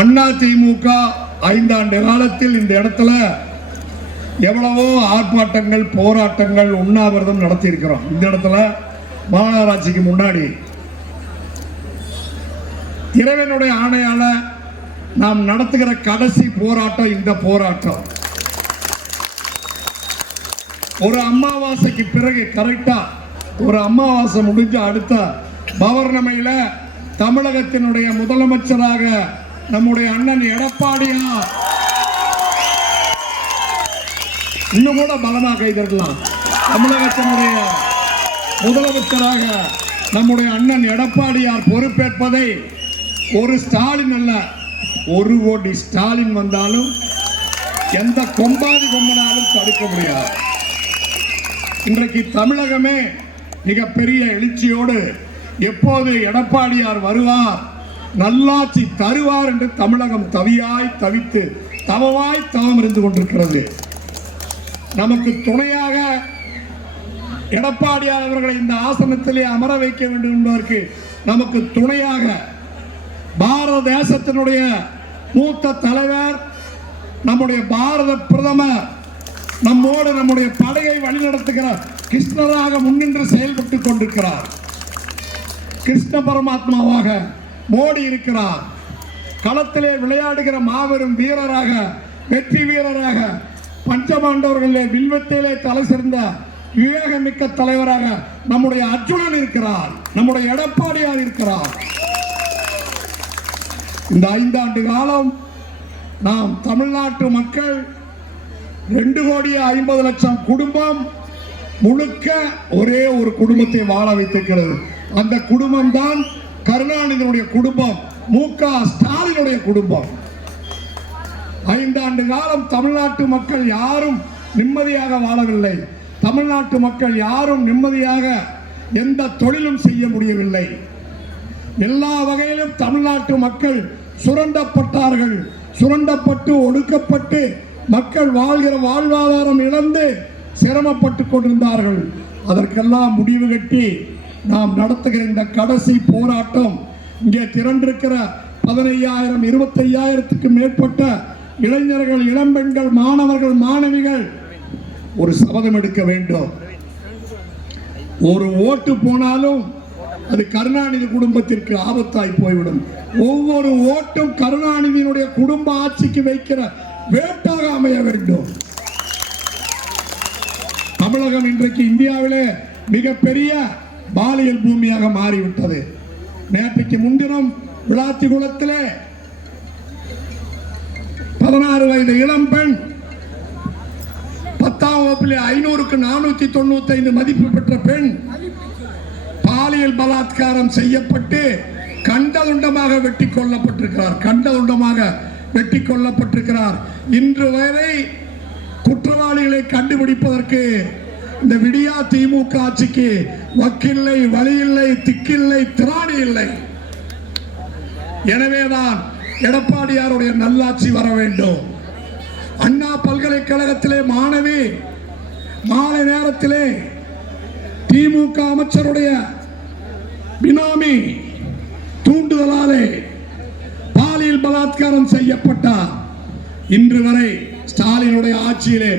அதிமுக 5 ஆண்டு காலத்தில் இந்த இடத்துல எவ்வளவோ ஆர்ப்பாட்டங்கள், போராட்டங்கள், உண்ணாவிரதம் நடத்தி இருக்கிறோம். இந்த இடத்துல மாநகராட்சிக்கு முன்னாடி இறைவனுடைய ஆணையால நாம் நடத்துகிற கடைசி போராட்டம் இந்த போராட்டம். ஒரு அமாவாசைக்கு பிறகு கரெக்டா ஒரு அமாவாசை முடிஞ்ச அடுத்த பௌர்ணமியில தமிழகத்தினுடைய முதலமைச்சராக நம்முடைய அண்ணன் எடப்பாடியார், இன்னும் கூட பலமா கைதட்டலாம், தமிழகத்தினுடைய முதலமைச்சராக நம்முடைய அண்ணன் எடப்பாடியார் பொறுப்பேற்பதை ஒரு ஸ்டாலின் அல்ல, 1 கோடி ஸ்டாலின் வந்தாலும் எந்த கொம்பாதி கொம்பனாலும் தடுக்க முடியாது. இன்றைக்கு தமிழகமே மிகப்பெரிய எழுச்சியோடு எப்போது எடப்பாடியார் வருவார், நல்லாட்சி தருவார் என்று தமிழகம் தவியாய் தவித்து தவமாய் தவம் இருந்து கொண்டிருக்கிறது. நமக்கு துணையாக எடப்பாடியார் அவர்களை இந்த ஆசனத்திலே அமர வைக்க வேண்டும் என்பதற்கு நமக்கு துணையாக பாரத தேசத்தினுடைய மூத்த தலைவர், நம்முடைய பாரத பிரதமர், நம்மோடு நம்முடைய படையை வழிநடத்துகிற கிருஷ்ணராக முன்னின்று செயல்பட்டுக் கொண்டிருக்கிறார். கிருஷ்ண பரமாத்மாவாக மோடி இருக்கிறார். களத்திலே விளையாடுகிற மாபெரும் வீரராக, வெற்றி வீரராக, பஞ்சபாண்டவர்களே வில்வத்திலே தலை சிறந்த விவேகமிக்க தலைவராக நம்முடைய அர்ஜுனன் இருக்கிறார், நம்முடைய எடப்பாடியார் இருக்கிறார். இந்த 5 ஆண்டு காலம் நாம் தமிழ்நாட்டு மக்கள் 2,50,00,000 குடும்பம் முழுக்க ஒரே ஒரு குடும்பத்தை வாழ வைத்திருக்கிறது. அந்த குடும்பம் தான் கருணாநிதியுடைய குடும்பம், மு.க. ஸ்டாலினுடைய குடும்பம். 5 ஆண்டு காலம் தமிழ்நாட்டு மக்கள் யாரும் நிம்மதியாக வாழவில்லை. தமிழ்நாட்டு மக்கள் யாரும் நிம்மதியாக எந்த தொழிலும் செய்ய முடியவில்லை. எல்லா வகையிலும் தமிழ்நாட்டு மக்கள் சுரண்டப்பட்டார்கள். சுரண்டப்பட்டு ஒடுக்கப்பட்டு மக்கள் வாழ்கிற வாழ்வாதாரம் இழந்து சிரமப்பட்டு கொண்டிருந்தார்கள். அதற்கெல்லாம் முடிவு கட்டி நாம் நடத்துகிற இந்த கடைசி போராட்டம், இங்கே திரண்டிருக்கிற 15,000 25,000க்கு மேற்பட்ட இளைஞர்கள், இளம்பெண்கள், மாணவர்கள், மாணவிகள் ஒரு சபதம் எடுக்க வேண்டும். ஒரு ஓட்டு போனாலும் அது கருணாநிதி குடும்பத்திற்கு ஆபத்தாய் போய்விடும். ஒவ்வொரு ஓட்டும் கருணாநிதியினுடைய குடும்ப ஆட்சிக்கு வைக்கிற வேட்டாக அமைய வேண்டும். தமிழகம் இன்றைக்கு இந்தியாவிலே மிகப்பெரிய பாலியல் பூமியாக மாறிவிட்டது. நேற்றைக்கு முன்தினம் விளாத்திகுளத்திலே 16 வயது இளம்பெண் 10ஆம் வகுப்பிலே 500க்கு 495 மதிப்பு பெற்ற பெண் பாலியல் பலாத்காரம் செய்யப்பட்டு கண்டதுண்டமாக வெட்டி கொல்லப்பட்டிருக்கிறார். கண்டதுண்டமாக வெட்டி கொல்லப்பட்டிருக்கிறார். இன்று வரை குற்றவாளிகளை கண்டுபிடிப்பதற்கு இந்த விடியா திமுக ஆட்சிக்கு வக்கில்லை, வழியில்லை, திக்கில்லை, திராணி இல்லை. எனவேதான் எடப்பாடியாருடைய நல்லாட்சி வர வேண்டும். அண்ணா பல்கலைக்கழகத்திலே மாணவி மாலை நேரத்திலே திமுக அமைச்சருடைய பினாமி தூண்டுதலாலே பாலியல் பலாத்காரம் செய்யப்பட்டார். இன்று வரை ஸ்டாலினுடைய ஆட்சியிலே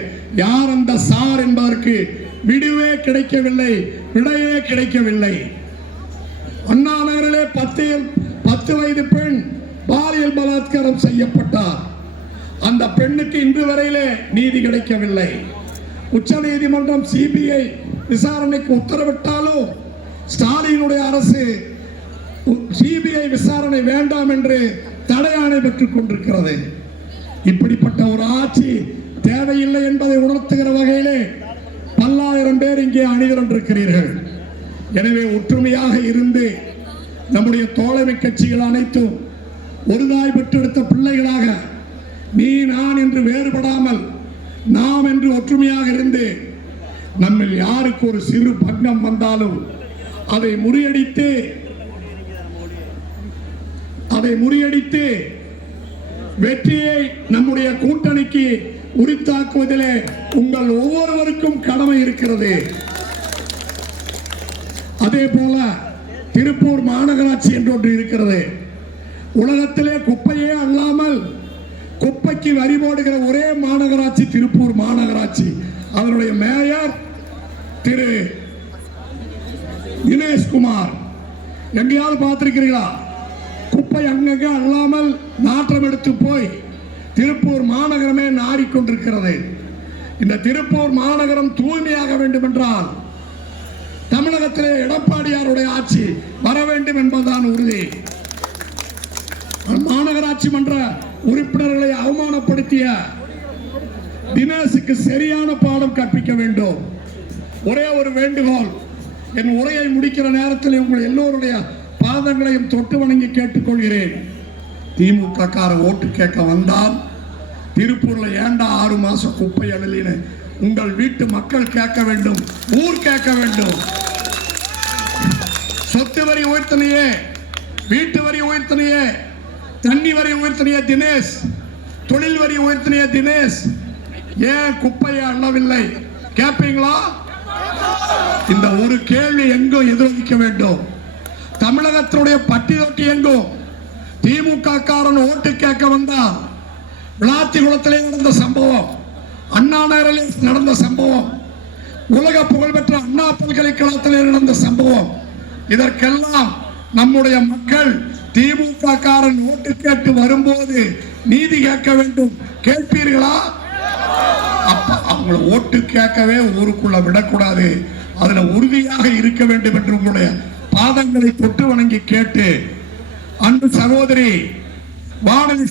யார் அந்த சார் என்பதற்கு விடுவே கிடைக்கவில்லை, விடையே கிடைக்கவில்லை. அண்ணா நகரிலே 10 வயது பெண் பாலியல் பலாத்காரம் செய்யப்பட்டார். அந்த பெண்ணுக்கு இன்று வரையிலே நீதி கிடைக்கவில்லை. உச்ச நீதிமன்றம் சிபிஐ விசாரணைக்கு உத்தரவிட்டாலும் ஸ்டாலினுடைய அரசு சிபிஐ விசாரணை வேண்டாம் என்று தடையாணை பெற்றுக் கொண்டிருக்கிறது. இப்படிப்பட்ட ஒரு ஆட்சி தேவையில்லை என்பதை உணர்த்துகிற வகையிலே பல்லாயிரம் பேர் இங்கே அணிதிரண்டிருக்கிறீர்கள். எனவே ஒற்றுமையாக இருந்து நம்முடைய தோழமை கட்சிகள் அனைத்தும் ஒருதாய் பெற்றெடுத்த பிள்ளைகளாக நீ நான் என்று வேறுபடாமல் நாம் என்று ஒற்றுமையாக இருந்து நம்மில் யாருக்கு ஒரு சிறு பங்கம் வந்தாலும் அதை முறியடித்து வெற்றியை நம்முடைய கூட்டணிக்கு உரித்தாக்குவதிலே உங்கள் ஒவ்வொருவருக்கும் கடமை இருக்கிறது. அதே போல திருப்பூர் மாநகராட்சி என்று ஒன்று இருக்கிறது. உலகத்திலே குப்பையே அல்லாமல் குப்பைக்கு வரி போடுகிற ஒரே மாநகராட்சி திருப்பூர் மாநகராட்சி. அதனுடைய மேயர் திரு தினேஷ்குமார். எங்கேயாவது பார்த்திருக்கிறீங்களா? குப்பை அங்கங்க அல்லாமல் நாற்றம் எடுத்து போய் திருப்பூர் மாநகரமே நாடிக்கொண்டிருக்கிறது. இந்த திருப்பூர் மாநகரம் தூய்மையாக வேண்டும் என்றால் தமிழகத்திலே எடப்பாடியாருடைய ஆட்சி வர வேண்டும் என்பதுதான் உறுதி. மாநகராட்சி மன்ற உறுப்பினர்களை அவமானப்படுத்திய தினேஷுக்கு சரியான பாடம் கற்பிக்க வேண்டும். ஒரே ஒரு வேண்டுகோள், என் உரையை முடிக்கிற நேரத்தில் உங்கள் எல்லோருடைய பாதங்களையும் தொட்டு வணங்கி கேட்டுக்கொள்கிறேன். திமுக கார ஓட்டு கேட்க வந்தால் திருப்பூர்ல ஏண்டா 6 மாசம் குப்பை அழலின்னு உங்கள் வீட்டு மக்கள் கேட்க வேண்டும், ஊர் கேட்க வேண்டும். சொத்து வரி உயர்த்தனையே, வீட்டு வரி உயர்த்தனையே, தண்ணி வரி உயர்த்தனையே தினேஷ், தொழில் வரி உயர்த்தனையே தினேஷ், ஏன் குப்பையை அள்ளவில்லை கேட்பீங்களா? இந்த ஒரு கேள்வி எங்கும் எதிரொலிக்க வேண்டும். தமிழகத்தினுடைய பட்டி தொட்டி எங்கும் திமுக காரன் ஓட்டு கேட்க வந்தால் விளாத்திகுளத்திலே நடந்த சம்பவம், அண்ணா நகரில் நடந்த சம்பவம், உலக புகழ்பெற்ற அண்ணா பல்கலைக்கழகத்திலே நடந்த சம்பவம், இதற்கெல்லாம் நம்முடைய மக்கள் திமுக காரன் ஓட்டு கேட்டு வரும்போது நீதி கேட்க வேண்டும். கேட்பீர்களா? அப்ப அவங்களை ஓட்டு கேட்கவே ஊருக்குள்ள விடக்கூடாது. அதுல உறுதியாக இருக்க வேண்டும் என்று உங்களுடைய பாதங்களை தொட்டு வணங்கி கேட்டு, அன்பு சகோதரி வானதி